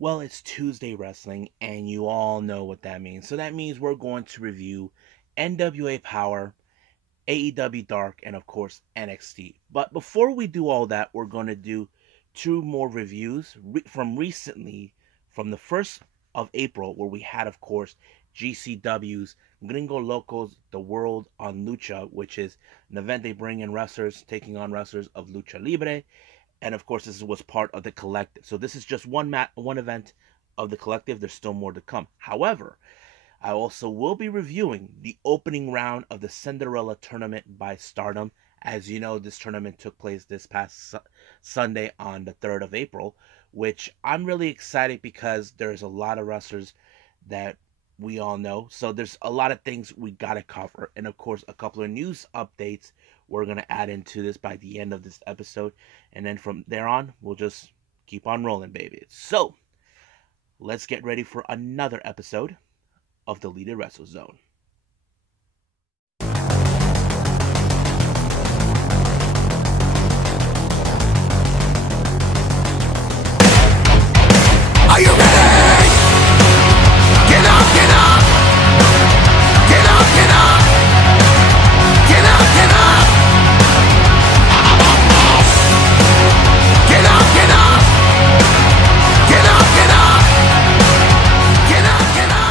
Well, it's Tuesday Wrestling, and you all know what that means. So that means we're going to review NWA Powerrr, AEW Dark, and of course NXT. But before we do all that, we're going to do two more reviews from recently, from the 1st of April, where we had, of course, GCW's Gringo Locos, the World on Lucha, which is an event they bring in wrestlers taking on wrestlers of Lucha Libre. And of course, this was part of the collective. So this is just one event of the collective. There's still more to come. However, I also will be reviewing the opening round of the Cinderella tournament by Stardom. As you know, this tournament took place this past Sunday on the 3rd of April, which I'm really excited because there's a lot of wrestlers that we all know. So there's a lot of things we got to cover. And of course, a couple of news updates we're going to add into this by the end of this episode. And then from there on, we'll just keep on rolling, baby. So let's get ready for another episode of the Deleted Wrestle Zone. Are you ready? Get up, get up! Get up, get up! Get up, get up! Get up, get up! Get up, get up! Get up, get up!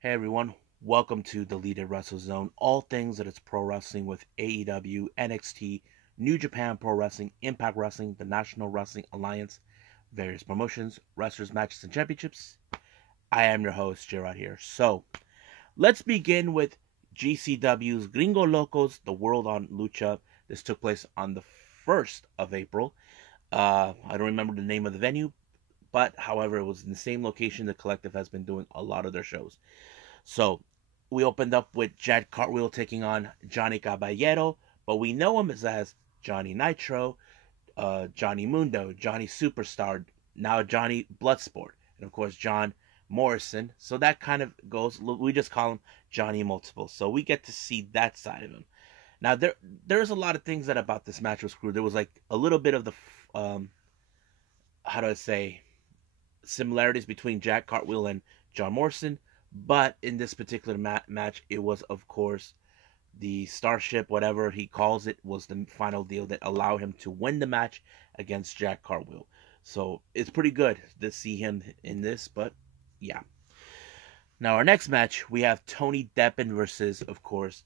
Hey everyone, welcome to the Deleted Wrestle Zone. All things that is pro wrestling with AEW, NXT, New Japan Pro Wrestling, Impact Wrestling, the National Wrestling Alliance, various promotions, wrestlers, matches, and championships. I am your host, Gerard here. So, let's begin with GCW's Gringo Locos, the World on Lucha. This took place on the 1st of April. I don't remember the name of the venue, but however, it was in the same location the collective has been doing a lot of their shows. So, we opened up with Jack Cartwheel taking on Johnny Caballero, but we know him as Johnny Nitro, Johnny Mundo, Johnny Superstar, now Johnny Bloodsport, and of course John Morrison. So that kind of goes, we just call him Johnny Multiple. So we get to see that side of him. Now there's a lot of things that about this match was screwed. There was like a little bit of the, how do I say, similarities between Jack Cartwheel and John Morrison. But in this particular match, it was, of course, the Starship, whatever he calls it, was the final deal that allowed him to win the match against Jack Cartwheel. So it's pretty good to see him in this, but yeah. Now, our next match, we have Tony Deppen versus, of course,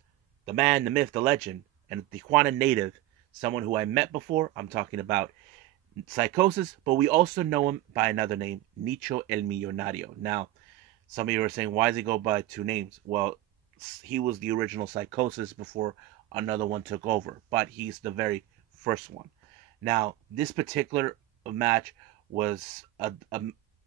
the man, the myth, the legend, and a Tijuana native, someone who I met before. I'm talking about Psychosis, but we also know him by another name, Nicho El Millonario. Now, some of you are saying, why does he go by two names? Well, he was the original Psychosis before another one took over, but he's the very first one. Now, this particular match was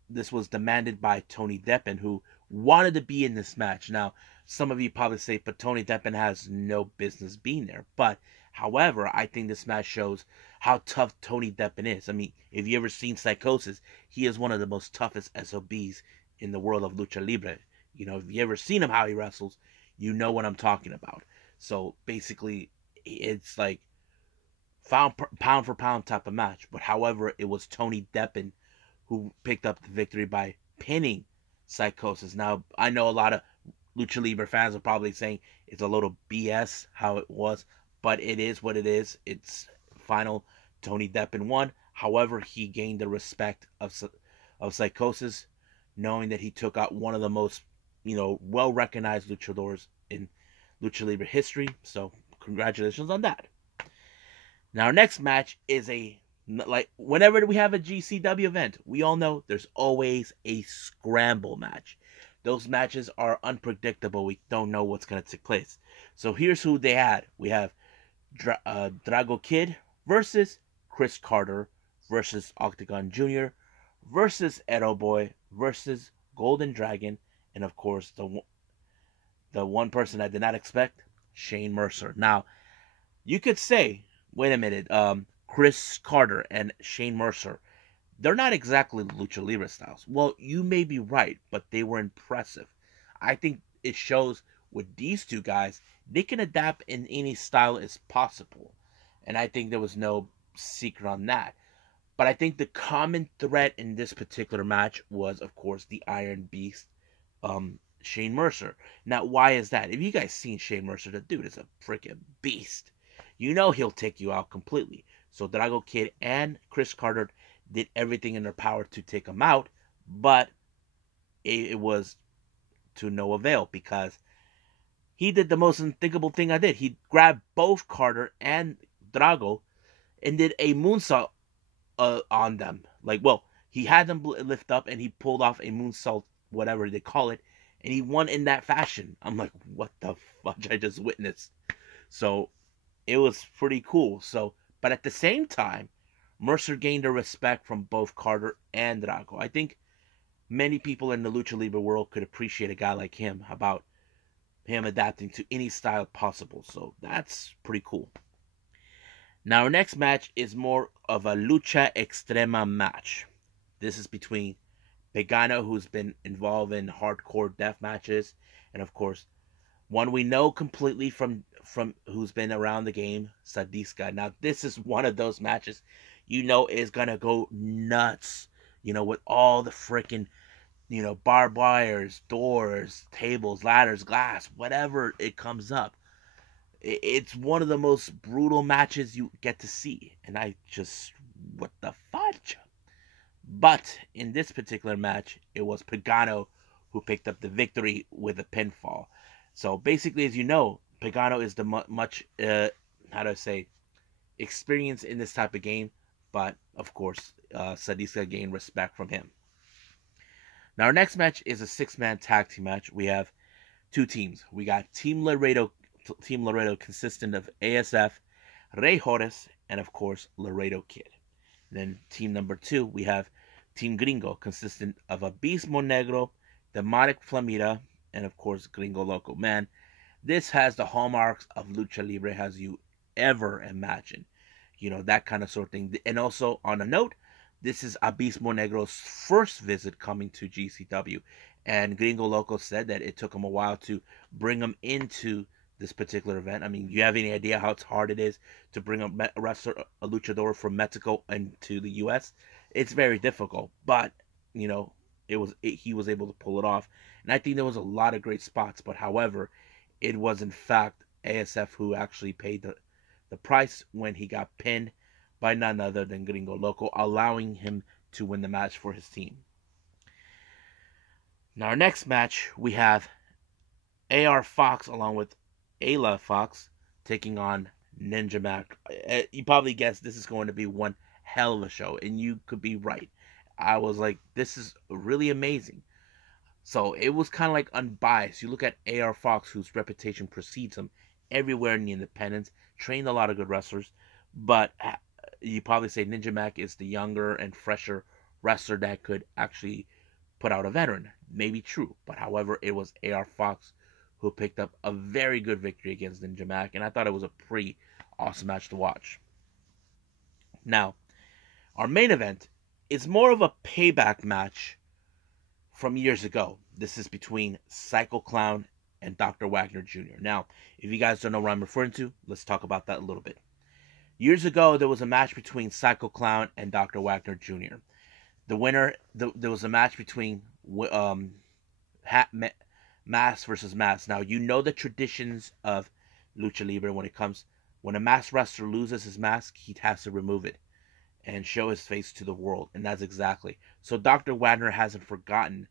this was demanded by Tony Deppen, who wanted to be in this match. Now, some of you probably say, but Tony Deppen has no business being there. But, however, I think this match shows how tough Tony Deppen is. I mean, if you ever seen Psychosis, he is one of the most toughest SOBs in the world of Lucha Libre. You know, if you ever seen him how he wrestles, you know what I'm talking about. So basically, it's like pound for pound type of match. But however, it was Tony Deppen who picked up the victory by pinning Psychosis. Now, I know a lot of Lucha Libre fans are probably saying it's a little BS how it was, but it is what it is. It's final. Tony Deppen won. However, he gained the respect of Psychosis, knowing that he took out one of the most, well-recognized luchadors in Lucha Libre history. So, congratulations on that. Now, our next match is whenever we have a GCW event, we all know there's always a scramble match. Those matches are unpredictable. We don't know what's going to take place. So, here's who they had. We have Drago Kid versus Chris Carter versus Octagon Jr. versus Edo Boy versus Golden Dragon, and of course the one person I did not expect, Shane Mercer. Now, you could say, wait a minute, Chris Carter and Shane Mercer, They're not exactly Lucha Libre styles. Well, you may be right, but they were impressive. I think it shows with these two guys, they can adapt in any style as possible. And I think there was no secret on that. But I think the common thread in this particular match was, of course, the Iron Beast, Shane Mercer. Now, why is that? If you guys seen Shane Mercer, the dude is a freaking beast. You know he'll take you out completely. So Drago Kid and Chris Carter did everything in their power to take him out, but it was to no avail because he did the most unthinkable thing I did. He grabbed both Carter and Drago and did a moonsault on them. Like, well, he had them lift up and he pulled off a moonsault, whatever they call it, and he won in that fashion. I'm like, what the fudge I just witnessed? So it was pretty cool. So, but at the same time, Mercer gained the respect from both Carter and Drago. I think many people in the Lucha Libre world could appreciate a guy like him, about him adapting to any style possible. So that's pretty cool. Now, our next match is more of a lucha extrema match. This is between Pagano, who's been involved in hardcore death matches, and of course, one we know completely from who's been around the game, Sadiska. Now, this is one of those matches you know is gonna go nuts. You know, with all the freaking, you know, barbed wires, doors, tables, ladders, glass, whatever it comes up. It's one of the most brutal matches you get to see. And I just, what the fudge? But in this particular match, it was Pagano who picked up the victory with a pinfall. So basically, as you know, Pagano is the much, how do I say, experience in this type of game. But of course, Sadiska gained respect from him. Now, our next match is a 6-man tag team match. We have two teams. We got Team Laredo consisting of ASF, Rey Horace, and of course, Laredo Kid. And then team number 2, we have Team Gringo, consisting of Abismo Negro, Demonic Flamita, and of course, Gringo Loco. Man, this has the hallmarks of Lucha Libre as you ever imagine. You know, that kind of sort of thing. And also, on a note, this is Abismo Negro's first visit coming to GCW. And Gringo Loco said that it took him a while to bring him into this particular event. I mean, you have any idea how hard it is to bring a wrestler, a luchador from Mexico into the U.S.? It's very difficult, but you know, he was able to pull it off, and I think there was a lot of great spots. But however, it was in fact ASF who actually paid the price when he got pinned by none other than Gringo Loco, allowing him to win the match for his team. Now, our next match, we have AR Fox along with Ayla Fox taking on Ninja Mac. You probably guessed this is going to be one hell of a show, and you could be right. I was like, this is really amazing. So it was kind of like unbiased. You look at AR Fox, whose reputation precedes him everywhere in the independents, trained a lot of good wrestlers, but you probably say Ninja Mac is the younger and fresher wrestler that could actually put out a veteran. Maybe true, but however, it was AR Fox who picked up a very good victory against Ninja Mac, and I thought it was a pretty awesome match to watch. Now, our main event is more of a payback match from years ago. This is between Psycho Clown and Dr. Wagner Jr. Now, if you guys don't know what I'm referring to, let's talk about that a little bit. Years ago, there was a match between Psycho Clown and Dr. Wagner Jr. The winner, there was a match between mask versus mask. Now, you know the traditions of Lucha Libre when a masked wrestler loses his mask, he has to remove it and show his face to the world. And that's exactly. So Dr. Wagner hasn't forgotten,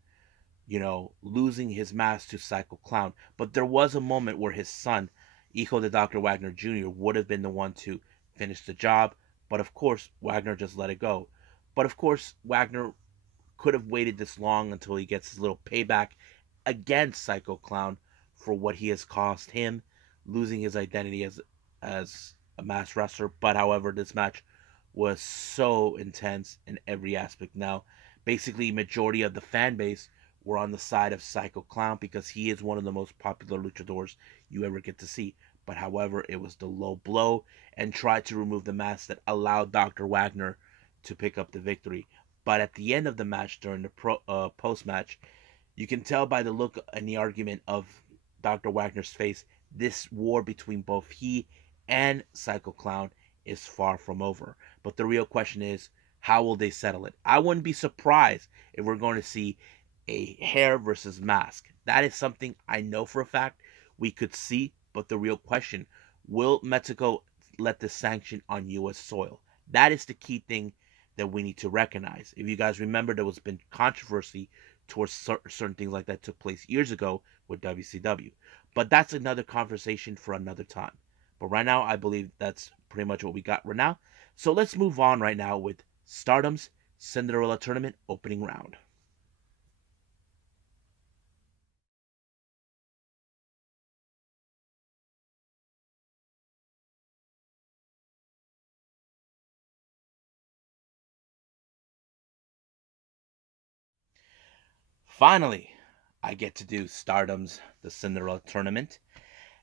you know, losing his mask to Psycho Clown. But there was a moment where his son, Hijo de Dr. Wagner Jr., would have been the one to finish the job. But of course, Wagner just let it go. But of course, Wagner could have waited this long until he gets his little payback against Psycho Clown for what he has cost him, losing his identity as a masked wrestler. But however, this match was so intense in every aspect. Now, basically, majority of the fan base were on the side of Psycho Clown because he is one of the most popular luchadors you ever get to see. But however, it was the low blow and tried to remove the mask that allowed Dr. Wagner to pick up the victory. But at the end of the match, during the post match, you can tell by the look and the argument of Dr. Wagner's face, this war between both he and Psycho Clown is far from over. But the real question is, how will they settle it? I wouldn't be surprised if we're going to see a hair versus mask. That is something I know for a fact we could see, but the real question, will Mexico let this sanction on U.S. soil? That is the key thing that we need to recognize. If you guys remember, there was been controversy towards certain things like that took place years ago with WCW. But that's another conversation for another time. But right now, I believe that's pretty much what we got right now. So let's move on right now with Stardom's Cinderella Tournament opening round. Finally, I get to do Stardom's the Cinderella Tournament.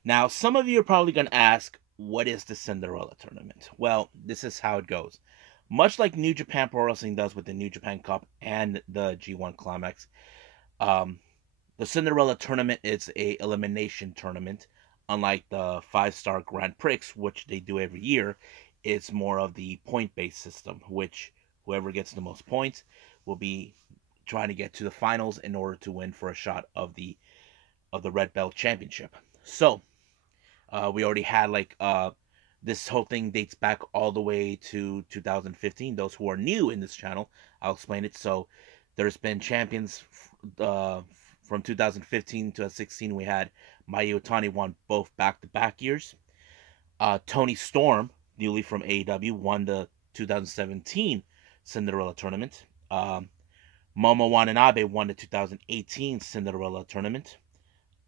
Now, some of you are probably going to ask, what is the Cinderella Tournament? Well, this is how it goes. Much like New Japan Pro Wrestling does with the New Japan Cup and the G1 Climax, the Cinderella Tournament is a elimination tournament. Unlike the 5-star Grand Prix, which they do every year, it's more of the point-based system, which whoever gets the most points will be trying to get to the finals in order to win for a shot of the Red Belt Championship. So, we already had this whole thing dates back all the way to 2015. Those who are new in this channel, I'll explain it. So there's been champions from 2015 to 2016. We had Mayu Iwatani won both back-to-back years. Toni Storm, newly from AEW, won the 2017 Cinderella Tournament. Momo Watanabe won the 2018 Cinderella Tournament.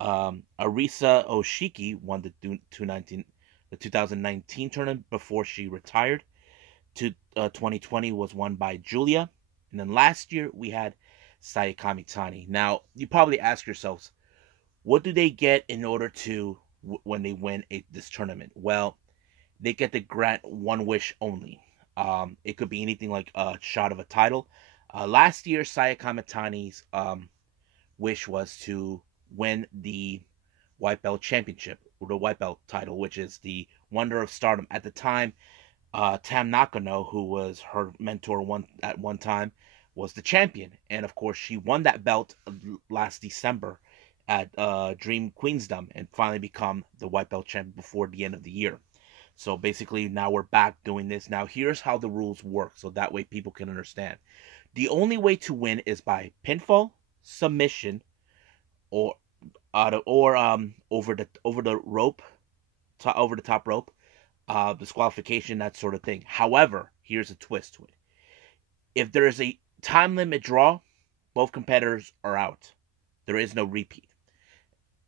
Arisa Oshiki won the 2019 tournament before she retired. 2020 was won by Julia. And then last year we had Saya Kamitani. Now, you probably ask yourselves, what do they get in order to, when they win this tournament? Well, they get to grant one wish only. It could be anything like a shot of a title. Last year, Saya Kamitani's wish was to win the White Belt Championship, or the White Belt title, which is the Wonder of Stardom. At the time, Tam Nakano, who was her mentor at one time, was the champion. And of course, she won that belt last December at Dream Queensdom and finally become the White Belt champion before the end of the year. So basically, now we're back doing this. Now, here's how the rules work, so that way people can understand. The only way to win is by pinfall, submission, or over the rope, over the top rope, disqualification, that sort of thing. However, here's a twist to it. If there is a time limit draw, both competitors are out. There is no repeat.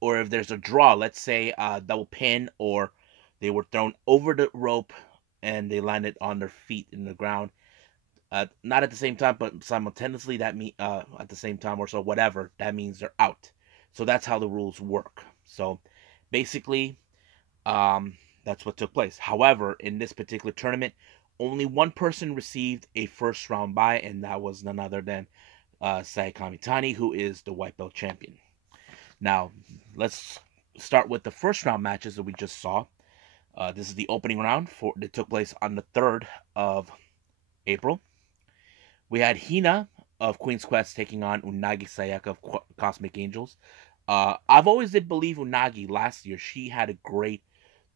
Or if there's a draw, let's say double pin, or they were thrown over the rope and they landed on their feet in the ground. Not at the same time, but simultaneously, that mean at the same time or so, whatever, that means they're out. So that's how the rules work. So basically, that's what took place. However, in this particular tournament, only one person received a first round bye, and that was none other than Saya Kamitani, who is the White Belt champion. Now, let's start with the first round matches that we just saw. This is the opening round that took place on the 3rd of April. We had Hina of Queen's Quest taking on Unagi Sayaka of Cosmic Angels. I've always did believe Unagi last year. She had a great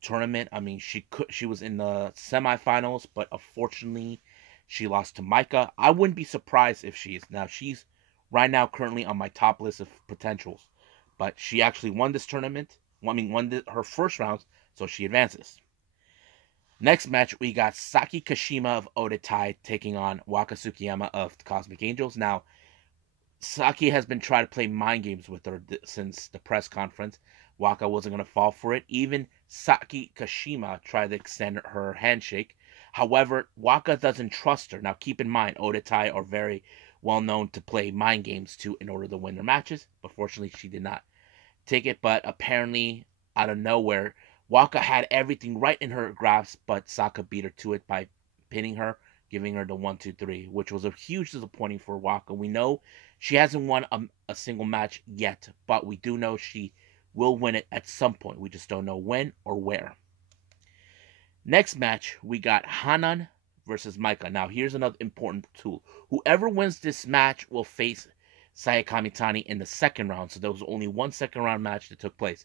tournament. I mean, she was in the semifinals, but unfortunately, she lost to Micah. I wouldn't be surprised if she is. Now, she's right now currently on my top list of potentials, but she actually won this tournament. Won her first round, so she advances. Next match, we got Saki Kashima of Odatai taking on Waka Tsukiyama of Cosmic Angels. Now, Saki has been trying to play mind games with her since the press conference. Waka wasn't going to fall for it. Even Saki Kashima tried to extend her handshake. However, Waka doesn't trust her. Now, keep in mind, Odatai are very well known to play mind games in order to win their matches. But fortunately, she did not take it. But apparently, out of nowhere, Waka had everything right in her grasp, but Saka beat her to it by pinning her giving her the 1-2-3, which was a huge disappointing for Waka. We know she hasn't won a single match yet, but we do know she will win it at some point. We just don't know when or where. Next match, we got Hanan versus Maika. Now, here's another important tool. Whoever wins this match will face Saya Kamitani in the second round. So there was only one second round match that took place.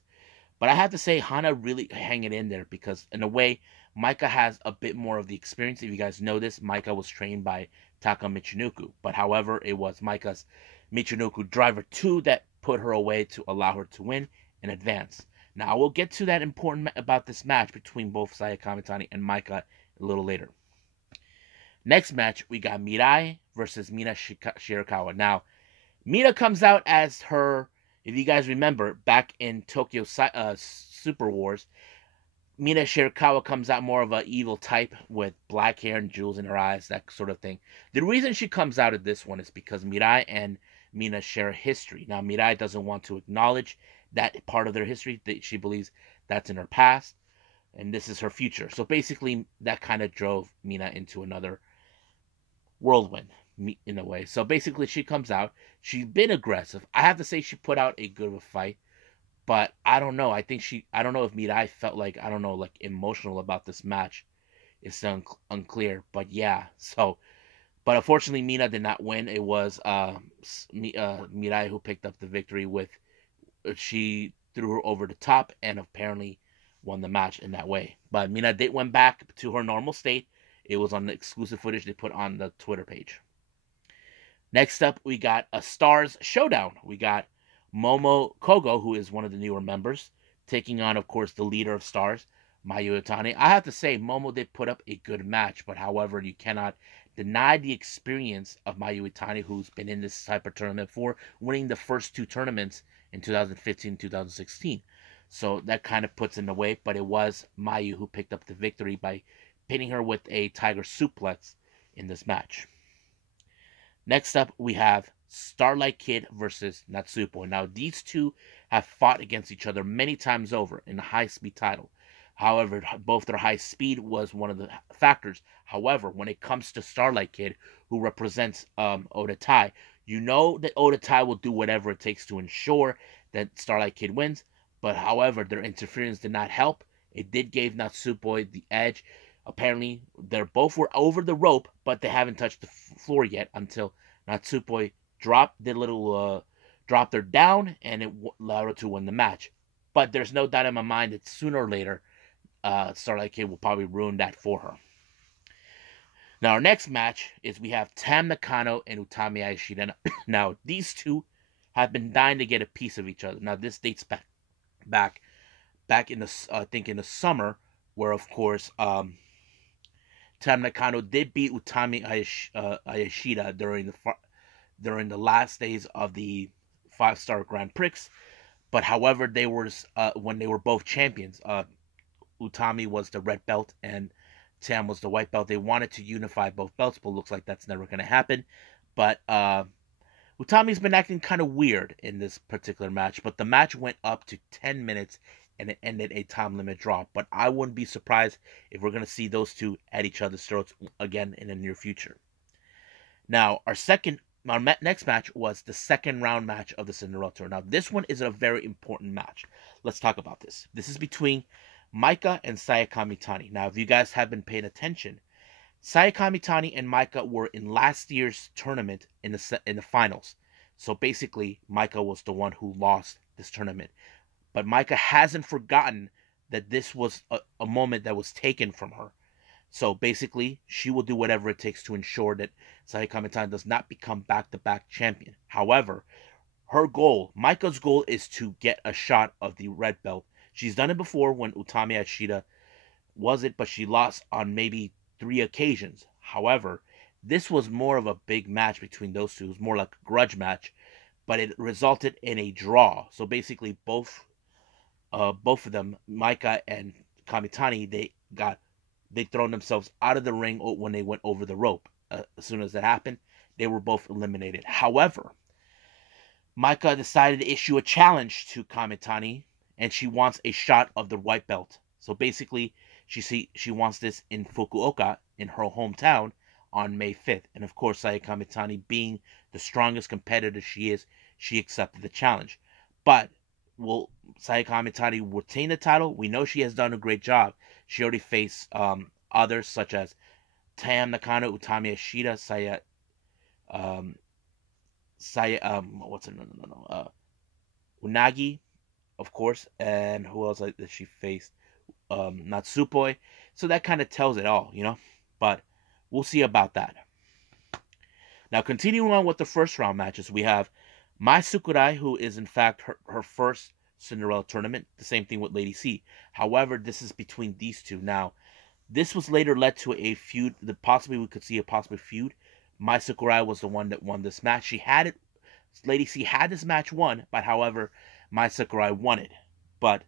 But I have to say, Hana really hanging in there because, in a way, Maika has a bit more of the experience. If you guys know this, Maika was trained by Taka Michinoku. But however, it was Maika's Michinoku Driver 2 that put her away to allow her to win and advance. Now, I will get to that important about this match between both Saya Kamitani and Maika a little later. Next match, we got Mirai versus Mina Shirakawa. Now, Mina comes out as her, if you guys remember, back in Tokyo Super Wars, Mina Shirakawa comes out more of an evil type with black hair and jewels in her eyes, that sort of thing. The reason she comes out of this one is because Mirai and Mina share history. Now, Mirai doesn't want to acknowledge that part of their history. That she believes that's in her past, and this is her future. So basically, that kind of drove Mina into another whirlwind, in a way. So basically, she comes out. She's been aggressive. I have to say she put out a good of a fight, but I don't know. I don't know if Mirai felt like, emotional about this match. It's unclear, but yeah. So, but unfortunately, Mina did not win. It was Mirai who picked up the victory with. She threw her over the top and apparently won the match in that way. But Mina did went back to her normal state. It was on the exclusive footage they put on the Twitter page. Next up, we got a Stars Showdown. We got Momo Kogo, who is one of the newer members, taking on, of course, the leader of Stars, Mayu Iwatani. I have to say, Momo did put up a good match, but however, you cannot deny the experience of Mayu Iwatani, who's been in this type of tournament for winning the first two tournaments in 2015 and 2016. So that kind of puts in the way, but it was Mayu who picked up the victory by pinning her with a Tiger Suplex in this match. Next up, we have Starlight Kid versus Natsupoi. Now, these two have fought against each other many times over in the high-speed title. However, both their high speed was one of the factors. However, when it comes to Starlight Kid, who represents Oda Tai, you know that Oda Tai will do whatever it takes to ensure that Starlight Kid wins. But however, their interference did not help. It did give Natsupoi the edge. Apparently, they both were over the rope, but they haven't touched the floor yet until Natsupoi dropped her down, and it allowed her to win the match. But there's no doubt in my mind that sooner or later, Starlight Kid will probably ruin that for her. Now, our next match is we have Tam Nakano and Utami Hayashida. Now, these two have been dying to get a piece of each other. Now, this dates back in the I think in the summer, where of course Tam Nakano did beat Utami Hayashida during the last days of the 5-star Grand Prix. But however, they were when they were both champions. Utami was the red belt and Tam was the white belt. They wanted to unify both belts, but looks like that's never going to happen. But Utami's been acting kind of weird in this particular match. But the match went up to 10 minutes and it ended a time limit draw. But I wouldn't be surprised if we're going to see those two at each other's throats again in the near future. Now, our next match was the second round match of the Cinderella tour. Now, this one is a very important match. Let's talk about this. This is between Maika and Saya Kamitani. Now, if you guys have been paying attention, Saya Kamitani and Maika were in last year's tournament in the finals. So basically, Maika was the one who lost this tournament. But Maika hasn't forgotten that this was a moment that was taken from her. So basically, she will do whatever it takes to ensure that Saya Kamitani does not become back-to-back champion. However, her goal, Maika's goal, is to get a shot of the red belt. She's done it before when Utami Hayashida was it, but she lost on maybe 3 occasions. However, this was more of a big match between those two. It was more like a grudge match, but it resulted in a draw. So basically, both of them, Maika and Kamitani, they thrown themselves out of the ring when they went over the rope. As soon as that happened, they were both eliminated. However, Maika decided to issue a challenge to Kamitani, and she wants a shot of the white belt. So basically, she wants this in Fukuoka, in her hometown, on May 5th. And of course, Saya Kamitani, being the strongest competitor she is, she accepted the challenge. But will Saya Kamitani retain the title? We know she has done a great job. She already faced others such as Tam Nakano, Utami Ashita, what's it? No. Unagi, of course, and who else that she faced? Natsupoi. So that kind of tells it all, But we'll see about that. Now, continuing on with the first round matches, we have Mai Sakurai, who is in fact her first Cinderella tournament. The same thing with Lady C. However, this is between these two. Now, this was later led to a feud. Possibly we could see a possible feud. Mai Sakurai was the one that won this match. She had it. Lady C had this match won, but however, Mai Sakurai won it. But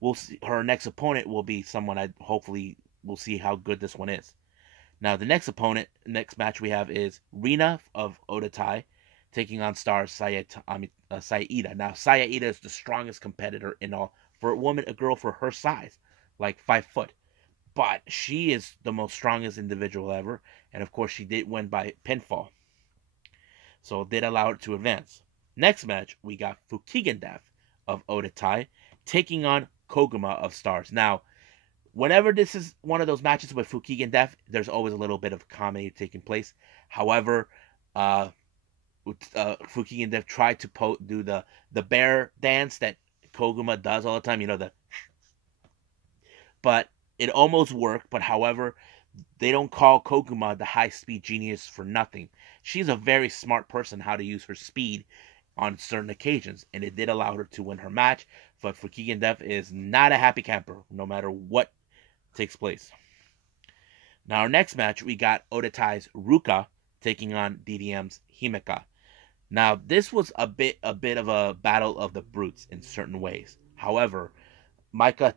we'll see. Her next opponent will be someone hopefully we'll see how good this one is. Now, the next match we have is Rina of Odatai taking on Star Saida. Now, Saida is the strongest competitor in all for a girl for her size, like 5 foot. But she is the most strongest individual ever, and of course, she did win by pinfall, so it did allow her to advance. Next match, we got Fukigen Death of Odatai taking on Koguma of Stars. Now, whenever this is one of those matches with Fukigen Death, there's always a little bit of comedy taking place. However, Fukigen Death tried to do the bear dance that Koguma does all the time, but it almost worked. But however, they don't call Koguma the high-speed genius for nothing. She's a very smart person how to use her speed on certain occasions, and it did allow her to win her match. But Fukigen Death is not a happy camper, no matter what takes place. Now, our next match, we got Odatai's Ruka taking on DDM's Himeka. Now, this was a bit of a battle of the brutes in certain ways. However, Ruka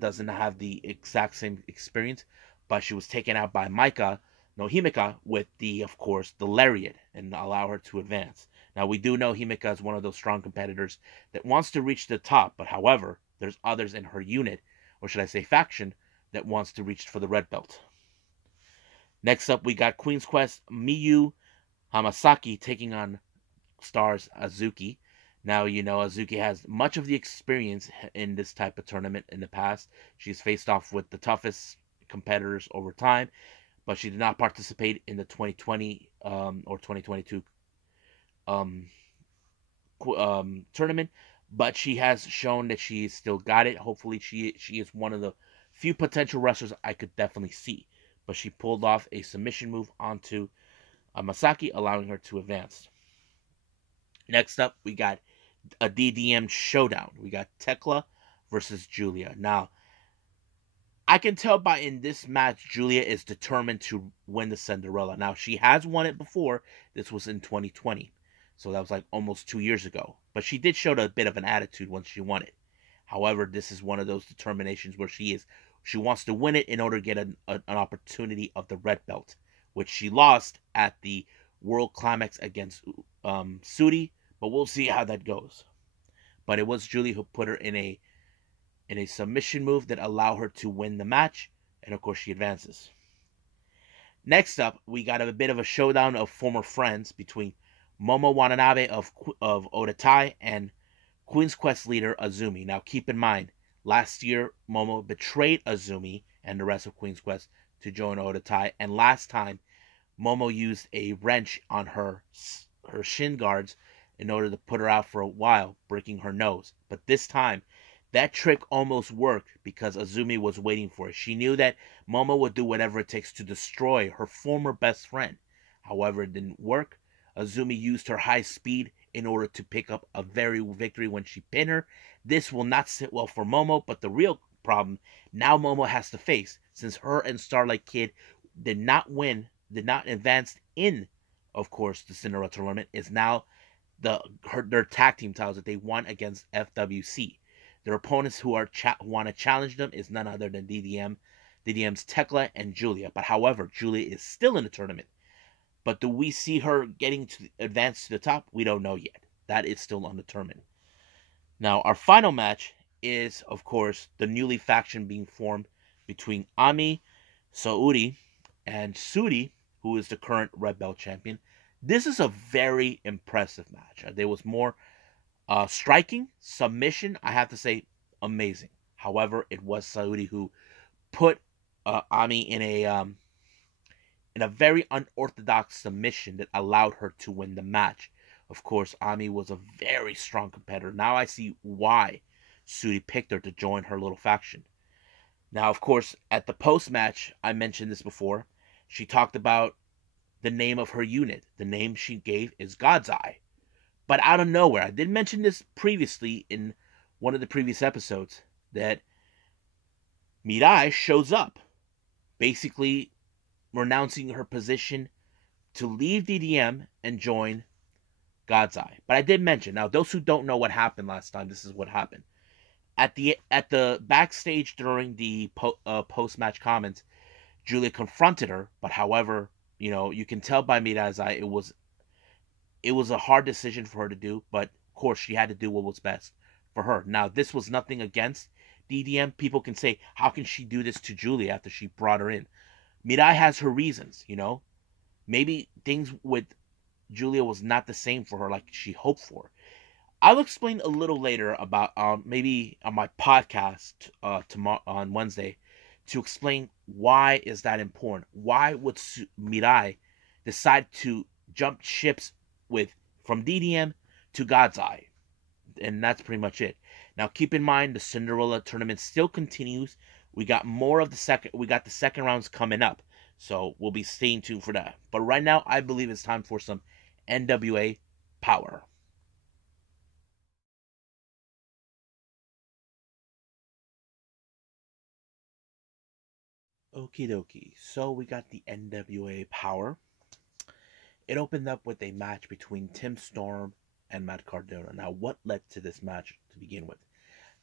doesn't have the exact same experience, but she was taken out by Himeka with of course, the lariat and allow her to advance. Now, we do know Himeka is one of those strong competitors that wants to reach the top, but however, there's others in her unit, or should I say faction, that wants to reach for the red belt. Next up, we got Queen's Quest Miyu Hamasaki taking on Stars Azuki. Now, Azuki has much of the experience in this type of tournament in the past. She's faced off with the toughest competitors over time, but she did not participate in the 2020 or 2022 tournament. But she has shown that she's still got it. Hopefully, she is one of the few potential wrestlers I could definitely see. But she pulled off a submission move onto Masaki, allowing her to advance. Next up, we got a DDM showdown. We got Tekla versus Julia. Now, I can tell in this match, Julia is determined to win the Cinderella. Now, she has won it before. This was in 2020. So that was like almost 2 years ago. But she did show a bit of an attitude once she won it. However, this is one of those determinations where she wants to win it in order to get an opportunity of the red belt, which she lost at the World Climax against Sudi. But we'll see how that goes. But it was Julie who put her in a submission move that allowed her to win the match. And of course, she advances. Next up, we got a bit of a showdown of former friends between Momo Watanabe of Odatai and Queen's Quest leader Azumi. Now, keep in mind, last year, Momo betrayed Azumi and the rest of Queen's Quest to join Odatai. And last time, Momo used a wrench on her shin guards in order to put her out for a while, breaking her nose. But this time, that trick almost worked because Azumi was waiting for it. She knew that Momo would do whatever it takes to destroy her former best friend. However, it didn't work. Azumi used her high speed in order to pick up a victory when she pinned her. This will not sit well for Momo, but the real problem now Momo has to face, since her and Starlight Kid did not advance in, of course, the Cinderella tournament, is now their tag team titles that they won against FWC. Their opponents who want to challenge them is none other than DDM's Tekla and Julia. But however, Julia is still in the tournament. But do we see her getting to advance to the top? We don't know yet. That is still undetermined. Now, our final match is, of course, the newly faction being formed between Ami Saudi and Sudi, who is the current red belt champion. This is a very impressive match. There was more striking, submission. I have to say, amazing. However, it was Saudi who put Ami in a very unorthodox submission that allowed her to win the match. Of course, Ami was a very strong competitor. Now I see why Sudi picked her to join her little faction. Now, of course, at the post match, I mentioned this before. She talked about the name of her unit. The name she gave is God's Eye. But out of nowhere, I did mention this previously in one of the previous episodes, that Mirai shows up, basically renouncing her position to leave DDM and join God's Eye. But I did mention, now those who don't know what happened last time, this is what happened. At the backstage during the post match comments, Julia confronted her, but however, you can tell by Mirai's eye it was a hard decision for her to do, but of course she had to do what was best for her. Now, this was nothing against DDM. People can say, how can she do this to Julia after she brought her in? Mirai has her reasons, Maybe things with Julia was not the same for her like she hoped for. I'll explain a little later about maybe on my podcast tomorrow on Wednesday to explain why is that important. Why would Mirai decide to jump ships from DDM to God's Eye? And that's pretty much it. Now keep in mind the Cinderella tournament still continues. We got the second rounds coming up. So we'll be staying tuned for that. But right now I believe it's time for some NWA Powerrr. Okie dokie. So we got the NWA Powerrr. It opened up with a match between Tim Storm and Matt Cardona. Now, what led to this match to begin with?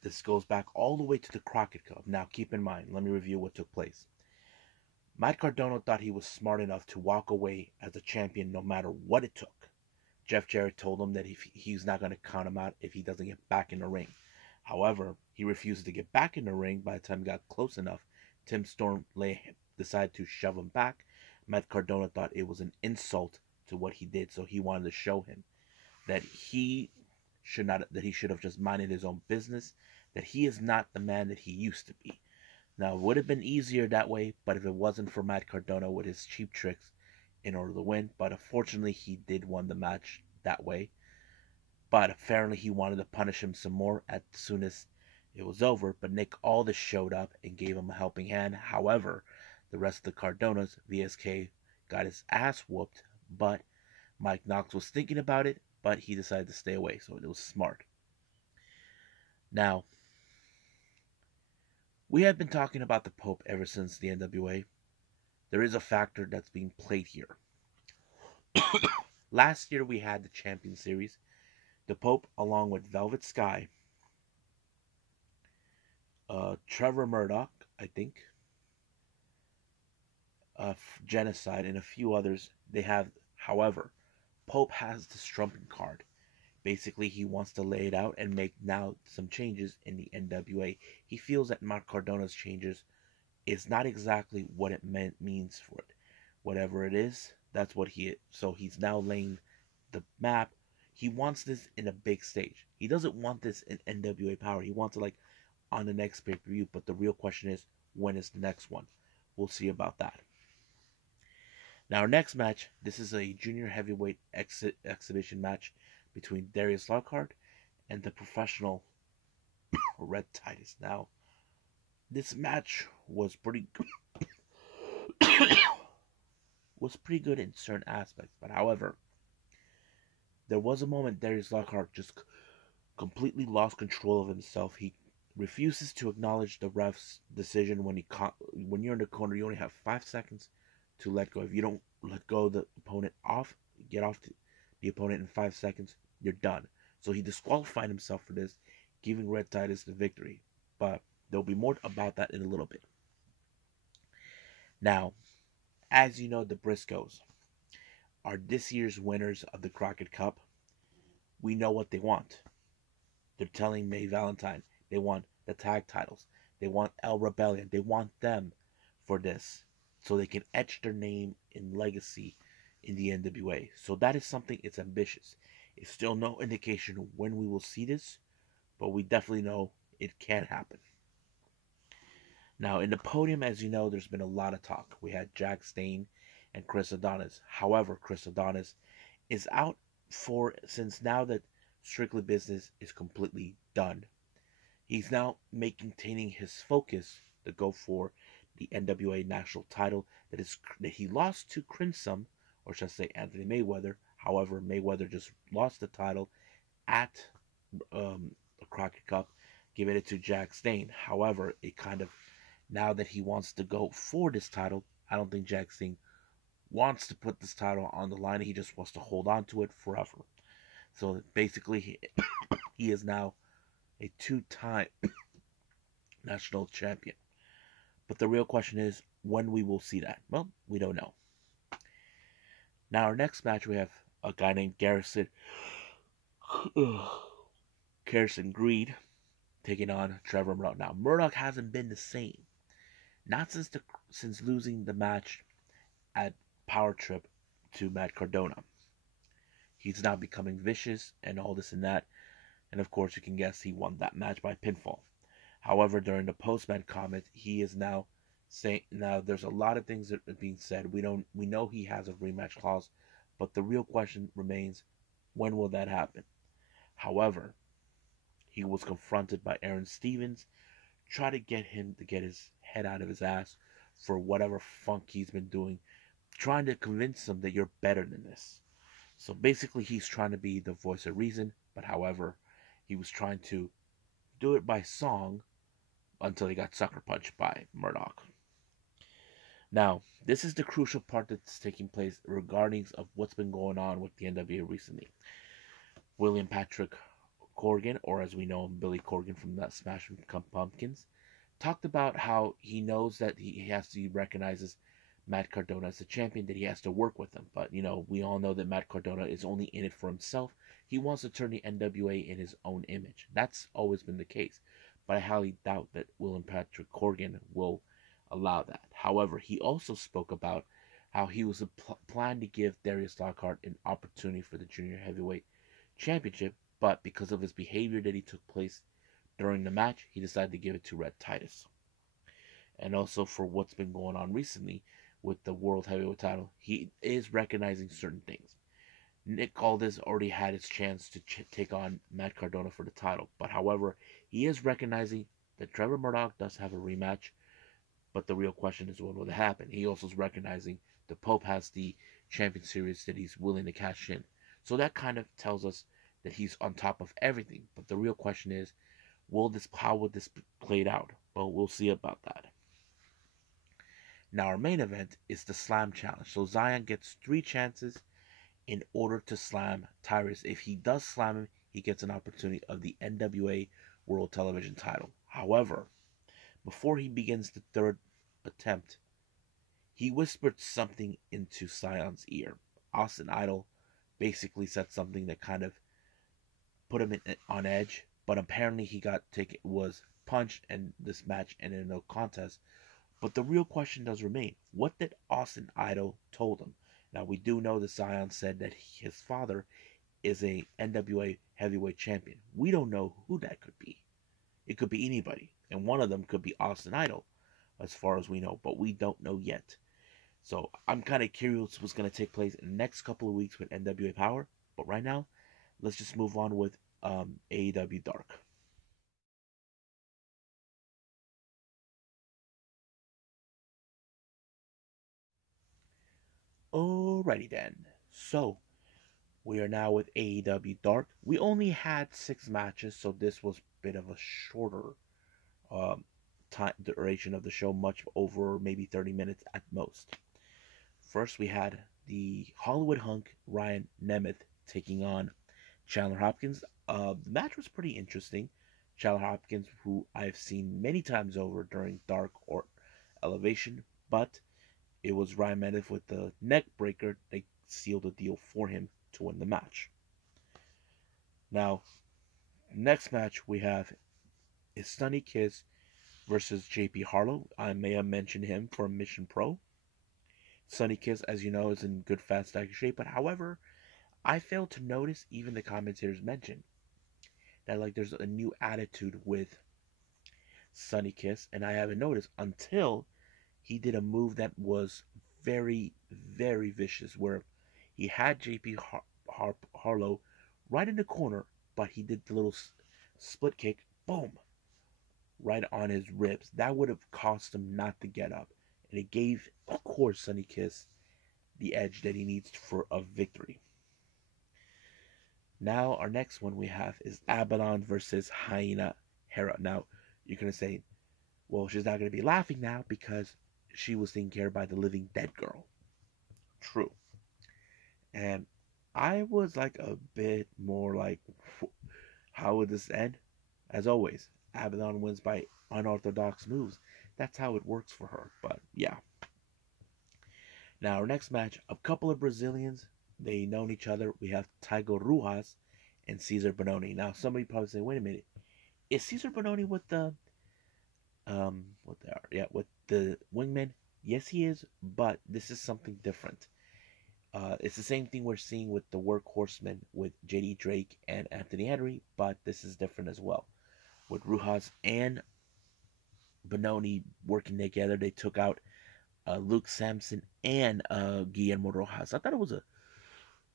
This goes back all the way to the Crockett Cup. Now, keep in mind, let me review what took place. Matt Cardona thought he was smart enough to walk away as a champion no matter what it took. Jeff Jarrett told him that he's not going to count him out if he doesn't get back in the ring. However, he refused to get back in the ring. By the time he got close enough, Tim Storm decided to shove him back. Matt Cardona thought it was an insult to what he did, so he wanted to show him that he should have just minded his own business, that he is not the man that he used to be. Now, it would have been easier that way, but if it wasn't for Matt Cardona with his cheap tricks in order to win, but unfortunately he did win the match that way. But apparently he wanted to punish him some more as soon as it was over, but Nick Aldis showed up and gave him a helping hand. However, the rest of the Cardonas, VSK, got his ass whooped, but Mike Knox was thinking about it, but he decided to stay away, so it was smart. Now, we have been talking about the Pope ever since the NWA. There is a factor that's being played here. Last year we had the Champion Series. The Pope, along with Velvet Sky, Trevor Murdoch, I think, Genocide, and a few others. They have, however, Pope has this trumping card. Basically, he wants to lay it out and make now some changes in the NWA. He feels that Matt Cardona's changes is not exactly what it means for it. Whatever it is, that's what so he's now laying the map. He wants this in a big stage. He doesn't want this in NWA Powerrr. He wants it like on the next pay-per-view, but the real question is, when is the next one? We'll see about that. Now, our next match, this is a junior heavyweight exhibition match between Darius Lockhart and the professional Red Titus. Now, this match was pretty good in certain aspects, but however, there was a moment Darius Lockhart just completely lost control of himself. He refuses to acknowledge the ref's decision when you're in the corner. You only have 5 seconds to let go. If you don't let go the opponent get off the opponent in 5 seconds, you're done. So he disqualified himself for this, giving Red Titus the victory. But there'll be more about that in a little bit. Now, as you know, the Briscoes are this year's winners of the Crockett Cup. We know what they want. They're telling May Valentine they want the tag titles. They want El Rebellion. They want them for this. so they can etch their name in legacy in the NWA. So that is something, it's ambitious. It's still no indication when we will see this, but we definitely know it can happen. Now, in the podium, as you know, there's been a lot of talk. We had Jack Stain and Chris Adonis. However, Chris Adonis is out for, since now that Strictly Business is completely done. He's now maintaining his focus to go for the NWA national title that he lost to Crimson, or should I say Anthony Mayweather. However, Mayweather just lost the title at the Crockett Cup, giving it to Jack Stain. However, it kind of, now that he wants to go for this title, I don't think Jack Stain wants to put this title on the line. He just wants to hold on to it forever. So basically, he is now a two-time national champion. But the real question is when we will see that. Well, we don't know. Now, our next match, we have a guy named Garrison Greed taking on Trevor Murdoch. Now, Murdoch hasn't been the same. Not since losing the match at Power Trip to Matt Cardona. He's now becoming vicious and all this and that. And of course, you can guess he won that match by pinfall. However, during the post-match comment, he is now saying, now there's a lot of things that are being said. We know he has a rematch clause, but the real question remains, when will that happen? However, he was confronted by Aaron Stevens, try to get him to get his head out of his ass for whatever funk he's been doing, trying to convince him that you're better than this. So basically, he's trying to be the voice of reason, but however, he was trying to do it by song until he got sucker punched by Murdoch. Now, this is the crucial part that's taking place regarding of what's been going on with the NWA recently. William Patrick Corgan, or as we know him, Billy Corgan from that Smashing Pumpkins, talked about how he knows that he has to recognizes Matt Cardona as the champion, that he has to work with him. But, we all know that Matt Cardona is only in it for himself. He wants to turn the NWA in his own image. That's always been the case. But I highly doubt that William Patrick Corgan will allow that. However, he also spoke about how he was planning to give Darius Lockhart an opportunity for the Junior Heavyweight Championship, but because of his behavior that he took place during the match, he decided to give it to Red Titus. And also for what's been going on recently with the World Heavyweight title, he is recognizing certain things. Nick Aldis already had his chance to take on Matt Cardona for the title, but however, he is recognizing that Trevor Murdoch does have a rematch, but the real question is when will it happen. He also is recognizing the Pope has the Champion Series that he's willing to cash in. So that kind of tells us that he's on top of everything, but the real question is, how will this be played out? Well, we'll see about that. Now, our main event is the Slam Challenge. So Zion gets 3 chances in order to slam Tyrus. If he does slam him, he gets an opportunity of the NWA World Television title. However, before he begins the 3rd attempt, he whispered something into Zion's ear. Austin Idol basically said something that kind of put him on edge, but apparently he was punched in this match and in no contest. But the real question does remain, what did Austin Idol told him? Now, we do know that Zion said that his father is a NWA heavyweight champion. We don't know who that could be. It could be anybody, and one of them could be Austin Idol, as far as we know, but we don't know yet. So I'm kind of curious what's going to take place in the next couple of weeks with NWA Powerrr, but right now, let's just move on with AEW Dark. Alrighty then, so we are now with AEW Dark. We only had 6 matches, so this was a bit of a shorter time duration of the show, much over maybe 30 minutes at most. First, we had the Hollywood Hunk Ryan Nemeth taking on Chandler Hopkins. The match was pretty interesting. Chandler Hopkins, who I've seen many times over during Dark or Elevation, but it was Ryan Nemeth with the neck breaker that sealed the deal for him to win the match. Now, next match we have is Stunny Kiss versus JP Harlow. I may have mentioned him for Mission Pro. Sunny Kiss, as you know, is in good fat stacking shape. But however, I failed to notice, even the commentators mentioned, that like there's a new attitude with Sunny Kiss, and I haven't noticed until he did a move that was very, very vicious, where he had Harlow right in the corner, but he did the little split kick, boom, right on his ribs. That would have cost him not to get up, and it gave, of course, Sunny Kiss the edge that he needs for a victory. Now, our next one we have is Abaddon versus Hyena Hera. Now, you're going to say, well, she's not going to be laughing now because she was taken care of by the living dead girl. True. And I was like a bit more like, how would this end? As always, Abaddon wins by unorthodox moves. That's how it works for her. But yeah. Now, our next match, a couple of Brazilians. They known each other. We have Tiago Ruas and Cesar Bononi. Now, somebody probably say, wait a minute. Is Cesar Bononi with the what they are? Yeah, with the wingman? Yes, he is, but this is something different. It's the same thing we're seeing with the workhorsemen with JD Drake and Anthony Henry, but this is different as well. With Rujas and Bononi working together, they took out Luke Sampson and Guillermo Rojas. I thought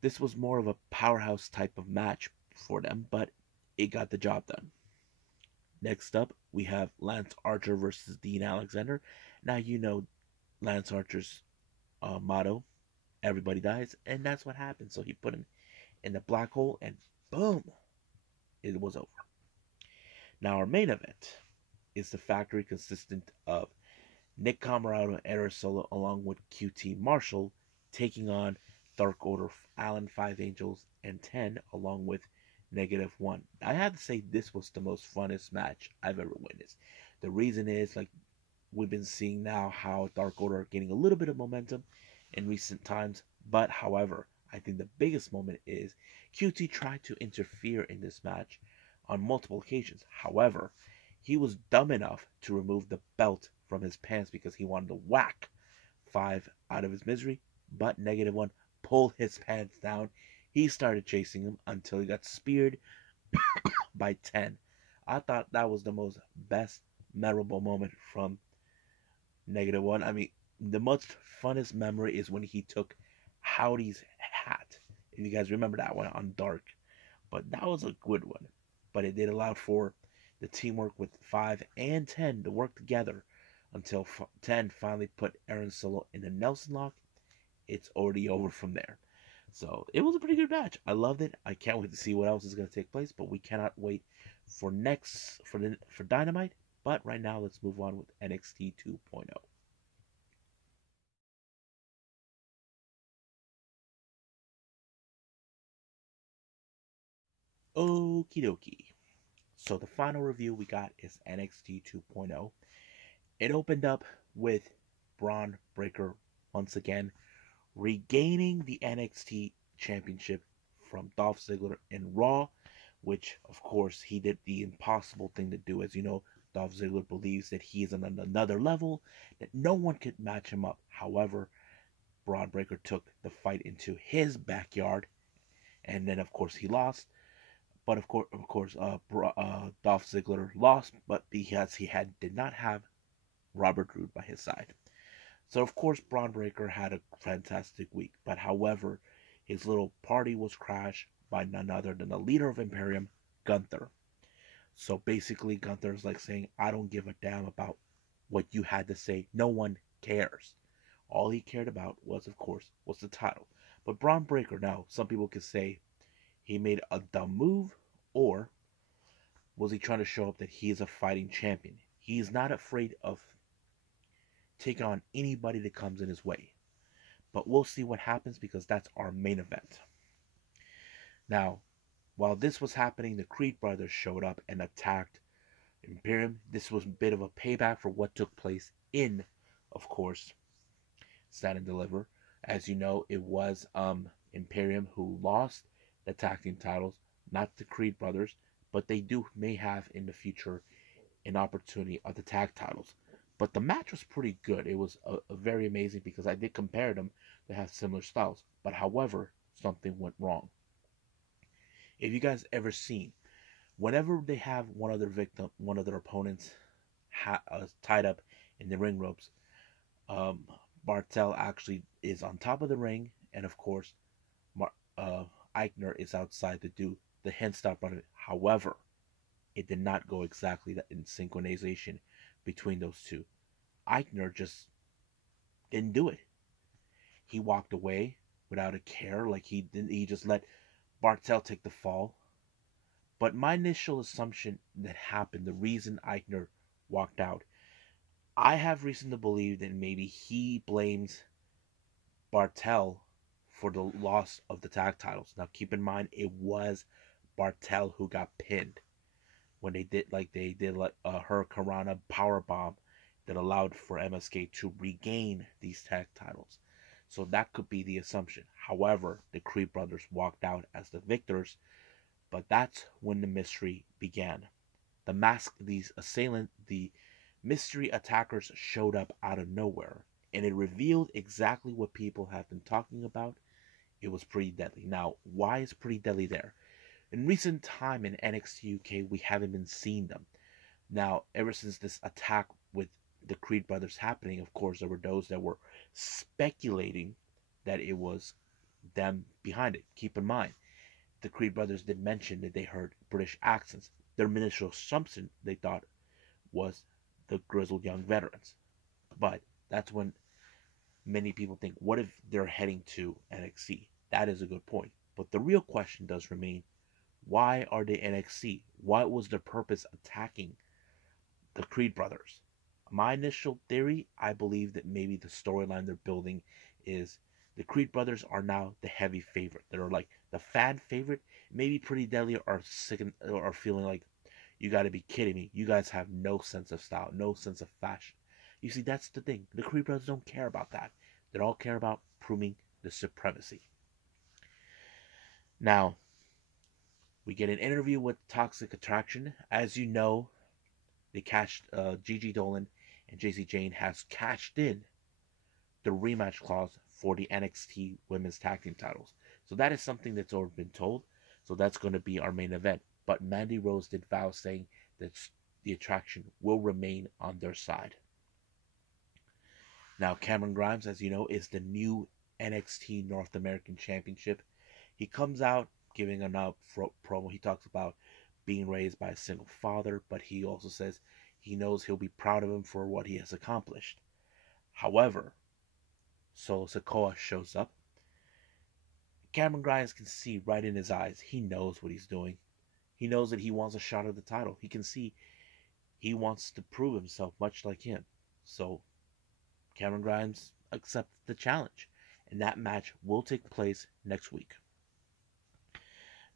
this was more of a powerhouse type of match for them, but it got the job done. Next up, we have Lance Archer versus Dean Alexander. Now you know Lance Archer's motto, everybody dies, and that's what happened. So he put him in the black hole, and boom, it was over. Now our main event is the factory consistent of Nick Camarado and Eric Solo along with QT Marshall taking on Dark Order, Allen 5 Angels, and 10 along with -1. I have to say this was the most funnest match I've ever witnessed. The reason is, like, we've been seeing now how Dark Order are getting a little bit of momentum in recent times, but however, I think the biggest moment is QT tried to interfere in this match on multiple occasions. However, he was dumb enough to remove the belt from his pants because he wanted to whack 5 out of his misery, but -1 pulled his pants down. He started chasing him until he got speared by 10. I thought that was the most best memorable moment from -1. I mean, the most funnest memory is when he took Howdy's hat. If you guys remember that one on Dark. But that was a good one. But it did allow for the teamwork with 5 and 10 to work together until 10 finally put Aaron Solo in the Nelson lock. It's already over from there. So it was a pretty good match. I loved it. I can't wait to see what else is going to take place, but we cannot wait for Dynamite. But right now, let's move on with NXT 2.0. Okie dokie. So the final review we got is NXT 2.0. It opened up with Braun Breaker once again regaining the NXT Championship from Dolph Ziggler in Raw, which of course he did the impossible thing to do. As you know, Dolph Ziggler believes that he is on another level, that no one could match him up. However, Braun Breaker took the fight into his backyard, and then of course he lost. But of course, Dolph Ziggler lost, but because he did not have Robert Roode by his side. So of course, Braun Breaker had a fantastic week. But however, his little party was crashed by none other than the leader of Imperium, Gunther. So basically, Gunther's like saying, "I don't give a damn about what you had to say. No one cares." All he cared about was, of course, was the title. But Braun Breaker, now some people could say he made a dumb move, or was he trying to show up that he is a fighting champion? He is not afraid of taking on anybody that comes in his way. But we'll see what happens because that's our main event. Now, while this was happening, the Creed brothers showed up and attacked Imperium. This was a bit of a payback for what took place in, of course, Stand and Deliver. As you know, it was Imperium who lost the tag team titles, not the Creed brothers, but they may have in the future an opportunity of the tag titles. But the match was pretty good. It was a very amazing because I did compare them. They have similar styles. But however, something went wrong. If you guys ever seen, whenever they have one of their opponents tied up in the ring ropes, um, Bartel actually is on top of the ring, and of course, Mar- uh, Eichner is outside to do the hand stop on it. However, it did not go exactly in synchronization between those two. Eichner just didn't do it. He walked away without a care, like he didn't. He just let Bartel take the fall. But my initial assumption that happened, the reason Eichner walked out, I have reason to believe that maybe he blames Bartel for the loss of the tag titles. Now, keep in mind, it was Bartel who got pinned when they did a Hurricanrana power bomb that allowed for MSK to regain these tag titles. So that could be the assumption. However, the Creed brothers walked out as the victors, but that's when the mystery began. The mystery attackers showed up out of nowhere, and it revealed exactly what people have been talking about. It was pretty deadly. Now, why is pretty deadly there? In recent time in NXT UK, we haven't been seeing them. Now, ever since this attack with the Creed brothers happening, of course, there were those that were speculating that it was them behind it. Keep in mind, the Creed brothers did mention that they heard British accents. Their initial assumption, they thought, was the grizzled young veterans. But that's when many people think, what if they're heading to NXT? That is a good point. But the real question does remain, why are they NXT? What was their purpose attacking the Creed brothers? My initial theory, I believe that maybe the storyline they're building is the Creed brothers are now the heavy favorite. They're like the fan favorite. Maybe Pretty Deadly are sick or feeling like, you got to be kidding me. You guys have no sense of style, no sense of fashion. You see, that's the thing. The Creed brothers don't care about that. They all care about proving the supremacy. Now, we get an interview with Toxic Attraction. As you know, they cashed Gigi Dolan and JC Jane has cashed in the rematch clause for the NXT Women's Tag Team titles. So that is something that's already been told. So that's going to be our main event. But Mandy Rose did vow saying that the attraction will remain on their side. Now, Cameron Grimes, as you know, is the new NXT North American Championship. He comes out giving a promo. He talks about being raised by a single father, but he also says he knows he'll be proud of him for what he has accomplished. However, Solo Sikoa shows up. Cameron Grimes can see right in his eyes. He knows what he's doing. He knows that he wants a shot at the title. He can see he wants to prove himself much like him. So Cameron Grimes accepts the challenge. And that match will take place next week.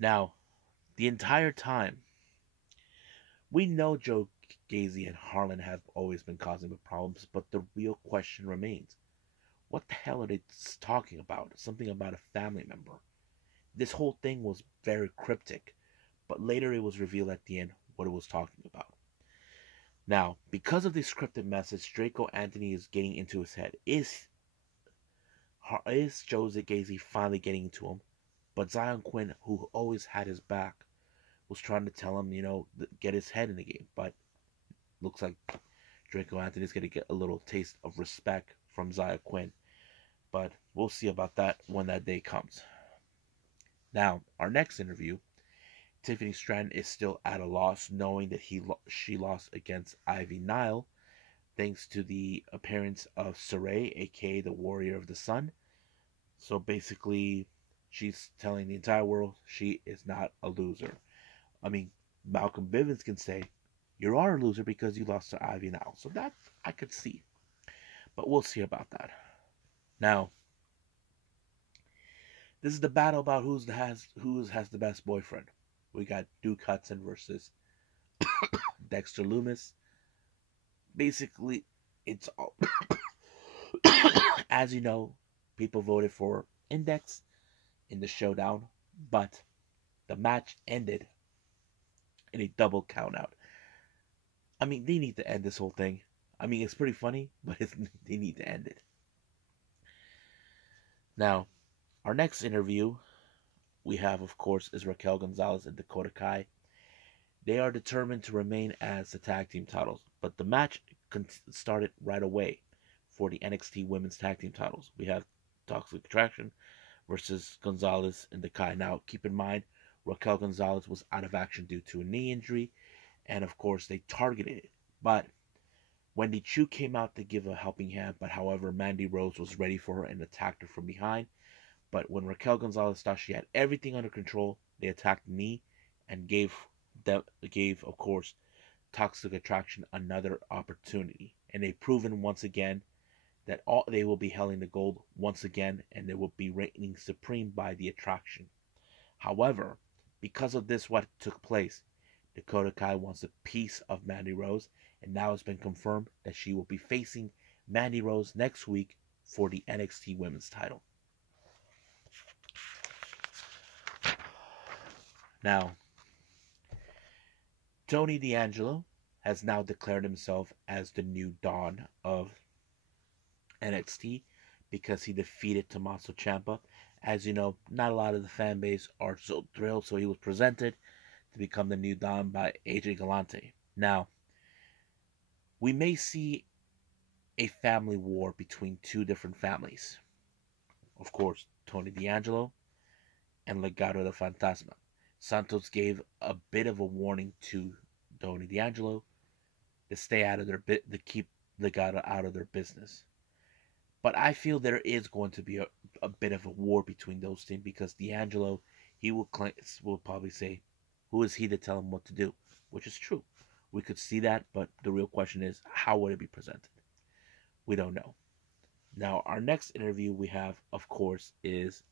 Now, the entire time, we know Joe Gacy and Harlan have always been causing the problems, but the real question remains. What the hell are they talking about? Something about a family member. This whole thing was very cryptic, but later it was revealed at the end what it was talking about. Now, because of this scripted message, Draco Anthony is getting into his head. Is Jose Gacy finally getting into him? But Zion Quinn, who always had his back, was trying to tell him, get his head in the game. But looks like Draco Anthony's going to get a little taste of respect from Zion Quinn. But we'll see about that when that day comes. Now, our next interview, Tiffany Stratton is still at a loss, knowing that she lost against Ivy Nile, thanks to the appearance of Saray, aka the Warrior of the Sun. So basically, she's telling the entire world she is not a loser. I mean, Malcolm Bivens can say, you are a loser because you lost to Ivy Nile. So that I could see. But we'll see about that. Now, this is the battle about who has the best boyfriend. We got Duke Hudson versus Dexter Lumis. Basically, it's all as you know, people voted for Index in the showdown, but the match ended in a double countout. I mean, they need to end this whole thing. I mean, it's pretty funny, but they need to end it. Now, our next interview we have, of course, is Raquel Gonzalez and Dakota Kai. They are determined to remain as the tag team titles, but the match started right away for the NXT Women's Tag Team titles. We have Toxic Attraction versus Gonzalez and Kai. Now, keep in mind, Raquel Gonzalez was out of action due to a knee injury, and of course, they targeted it. But Wendy Chu came out to give a helping hand, but however, Mandy Rose was ready for her and attacked her from behind. But when Raquel Gonzalez thought she had everything under control, they attacked the knee and gave, of course, Toxic Attraction another opportunity. And they've proven once again that they will be held in the gold once again, and they will be reigning supreme by the Attraction. However, because of this, what took place, Dakota Kai wants a piece of Mandy Rose, and now it's been confirmed that she will be facing Mandy Rose next week for the NXT Women's title. Now, Tony D'Angelo has now declared himself as the new Don of NXT because he defeated Tommaso Ciampa. As you know, not a lot of the fan base are so thrilled, so he was presented to become the new Don by AJ Galante. Now, we may see a family war between two different families. Of course, Tony D'Angelo and Legado del Fantasma. Santos gave a bit of a warning to Tony D'Angelo to stay out of to keep Legado out of their business. But I feel there is going to be a bit of a war between those two because D'Angelo, he will probably say, who is he to tell him what to do? Which is true. We could see that, but the real question is, how would it be presented? We don't know. Now, our next interview we have, of course, is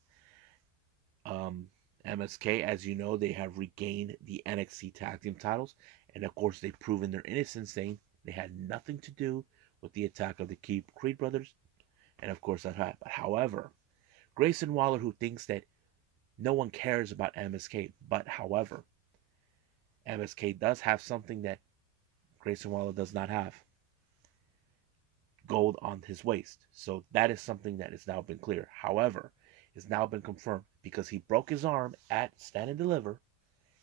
MSK. As you know, they have regained the NXT Tag Team titles, and of course, they've proven their innocence, saying they had nothing to do with the attack of the Creed brothers, and of course, that happened. However, Grayson Waller, who thinks that no one cares about MSK, but however, MSK does have something that Grayson Waller does not have. Gold on his waist. So that is something that has now been clear. However, it's now been confirmed because he broke his arm at Stand and Deliver.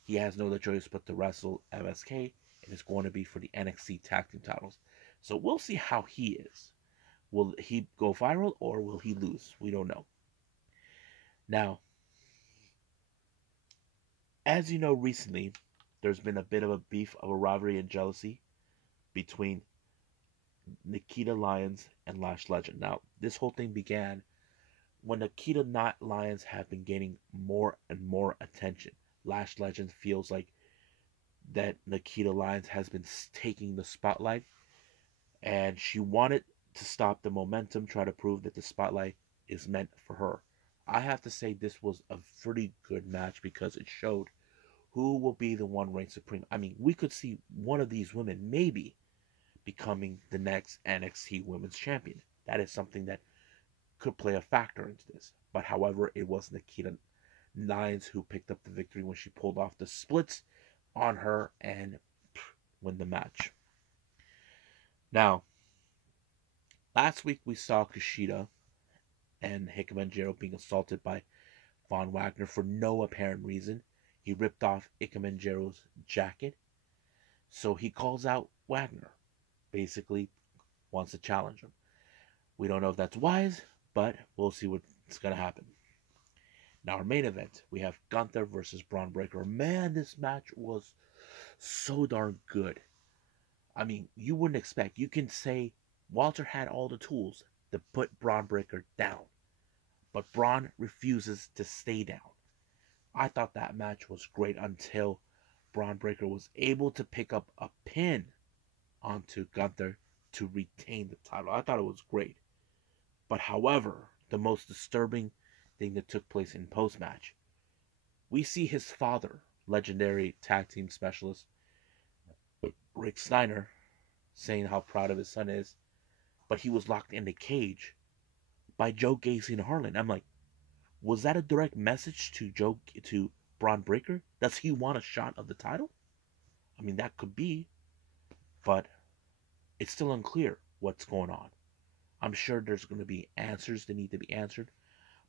He has no other choice but to wrestle MSK, and it's going to be for the NXT Tag Team titles. So we'll see how he is. Will he go viral or will he lose? We don't know. Now, as you know, recently, there's been a bit of a beef of a rivalry and jealousy between Nikita Lyons and Lash Legend. Now, this whole thing began when Nikita Lyons have been gaining more and more attention. Lash Legend feels like that Nikita Lyons has been taking the spotlight, and she wanted to stop the momentum, try to prove that the spotlight is meant for her. I have to say this was a pretty good match because it showed who will be the one reign supreme. I mean, we could see one of these women maybe becoming the next NXT Women's Champion. That is something that could play a factor into this. But however, it was Nikita Lyons who picked up the victory when she pulled off the splits on her and win the match. Now, last week we saw Kushida and Hikamanjiro being assaulted by Von Wagner for no apparent reason. He ripped off Hikamanjiro's jacket, so he calls out Wagner. Basically, wants to challenge him. We don't know if that's wise, but we'll see what's going to happen. Now, our main event, we have Gunther versus Braun Breaker. Man, this match was so darn good. I mean, you wouldn't expect. You can say Walter had all the tools to put Braun Breaker down, but Braun refuses to stay down. I thought that match was great until Braun Breaker was able to pick up a pin onto Gunther to retain the title. I thought it was great. But however, the most disturbing thing that took place in post-match, we see his father, legendary tag team specialist Rick Steiner, saying how proud of his son is, but he was locked in the cage by Joe Gacy and Harlan. I'm like, was that a direct message to Braun Breaker? Does he want a shot of the title? I mean, that could be, but It's still unclear what's going on. I'm sure there's going to be answers that need to be answered,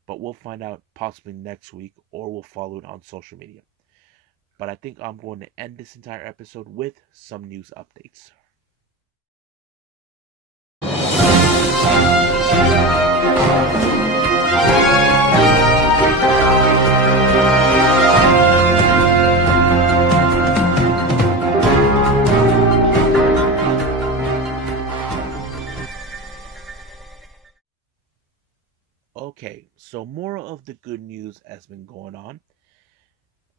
but we'll find out possibly next week, or we'll follow it on social media. But I think I'm going to end this entire episode with some news updates. Okay, so more of the good news has been going on.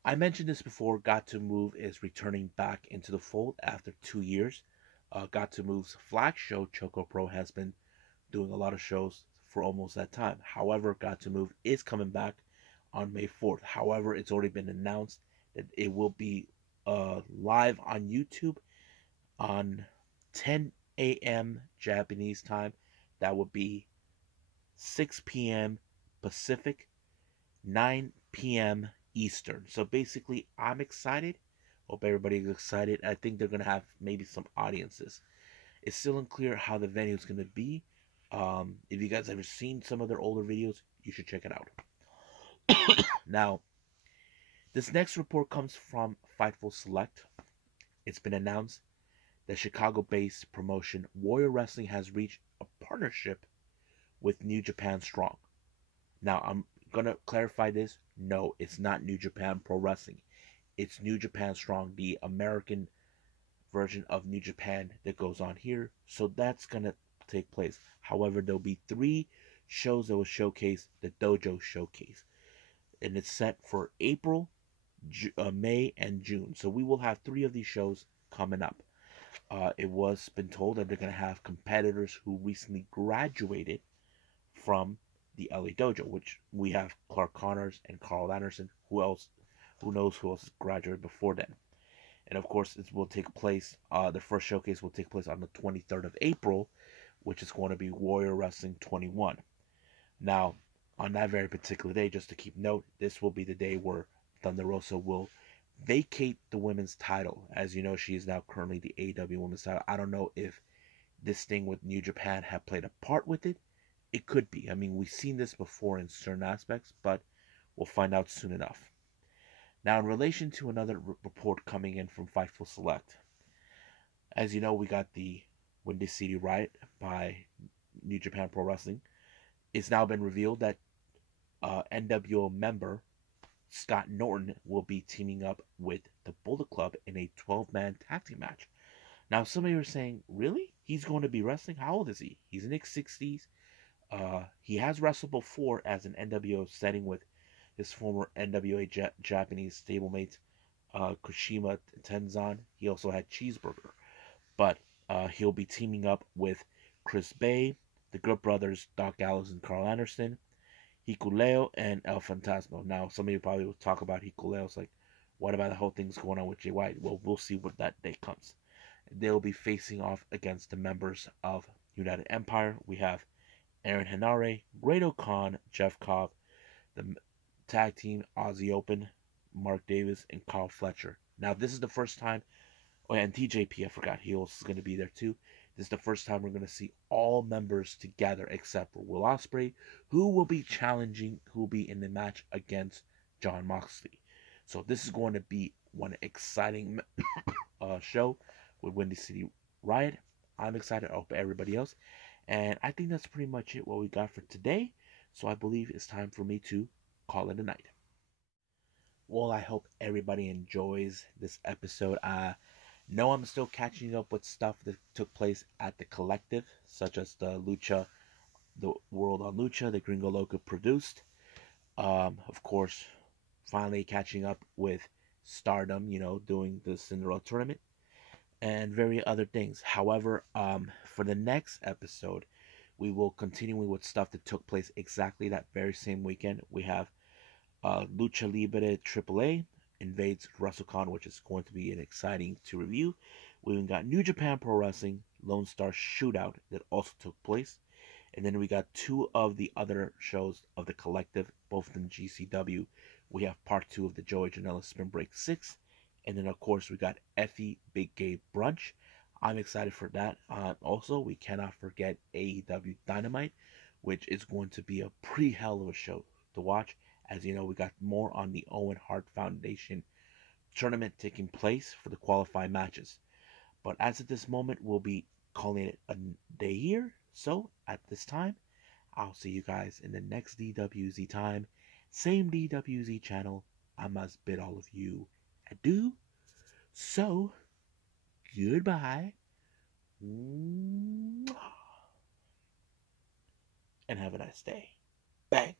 I mentioned this before, Gatoh Move is returning back into the fold after 2 years. Gatoh Move's flag show, Choco Pro, has been doing a lot of shows for almost that time. However, Gatoh Move is coming back on May 4th. However, it's already been announced that it will be live on YouTube on 10 a.m. Japanese time. That would be 6 p.m. Pacific, 9 p.m. Eastern. So basically, I'm excited. Hope everybody's excited. I think they're going to have maybe some audiences. It's still unclear how the venue is going to be. If you guys ever seen some of their older videos, you should check it out. Now, this next report comes from Fightful Select. It's been announced that Chicago-based promotion Warrior Wrestling has reached a partnership with New Japan Strong. Now, I'm going to clarify this. No, it's not New Japan Pro Wrestling. It's New Japan Strong, the American version of New Japan that goes on here. So that's going to take place. However, there'll be 3 shows that will showcase the Dojo Showcase. And it's set for April, May, and June. So we will have 3 of these shows coming up. It was been told that they're going to have competitors who recently graduated from the LA Dojo, which we have Clark Connors and Carl Anderson. Who else? Who knows who else graduated before then? And of course, it will take place. The first showcase will take place on the 23rd of April, which is going to be Warrior Wrestling 21. Now, on that very particular day, just to keep note, this will be the day where Thunder Rosa will vacate the women's title. As you know, she is now currently the AEW women's title. I don't know if this thing with New Japan have played a part with it. It could be. I mean, we've seen this before in certain aspects, but we'll find out soon enough. Now, in relation to another report coming in from Fightful Select, as you know, we got the Windy City Riot by New Japan Pro Wrestling. It's now been revealed that NWO member Scott Norton will be teaming up with the Bullet Club in a 12-man tag team match. Now, some of you are saying, really? He's going to be wrestling? How old is he? He's in his 60s. He has wrestled before as an NWO setting with his former NWA Japanese stablemate Kushima Tenzan. He also had Cheeseburger. But he'll be teaming up with Chris Bay, the Good Brothers, Doc Gallows and Carl Anderson, Hikuleo, and El Fantasma. Now, some of you probably will talk about Hikuleo. It's like, what about the whole thing's going on with Jay White? Well, we'll see what that day comes. They'll be facing off against the members of United Empire. We have Aaron Henare, Great Khan, Jeff Cobb, the tag team Aussie Open, Mark Davis, and Carl Fletcher. Now, this is the first time, and TJP, I forgot, he also is going to be there too. This is the first time we're going to see all members together except for Will Ospreay, who will be in the match against Jon Moxley. So this is going to be one exciting show with Windy City Riot. I'm excited. I hope everybody else. And I think that's pretty much it what we got for today. So I believe it's time for me to call it a night. Well, I hope everybody enjoys this episode. I know I'm still catching up with stuff that took place at the Collective, such as the Lucha, the World on Lucha, the Gringo Loco produced. Of course, finally catching up with Stardom, doing the Cinderella tournament, and various other things. However, for the next episode, we will continue with stuff that took place exactly that very same weekend. We have Lucha Libre AAA invades WrestleCon, which is going to be an exciting to review. We even got New Japan Pro Wrestling Lone Star Shootout that also took place. And then we got 2 of the other shows of the Collective, both in GCW. We have part 2 of the Joey Janela Spin Break 6. And then, of course, we got Effie Big Gay Brunch. I'm excited for that. Also, we cannot forget AEW Dynamite, which is going to be a pretty hell of a show to watch. As you know, we got more on the Owen Hart Foundation tournament taking place for the qualifying matches. But as of this moment, we'll be calling it a day here. So at this time, I'll see you guys in the next DWZ time. Same DWZ channel. I must bid all of you adieu. So, goodbye. And have a nice day. Bang.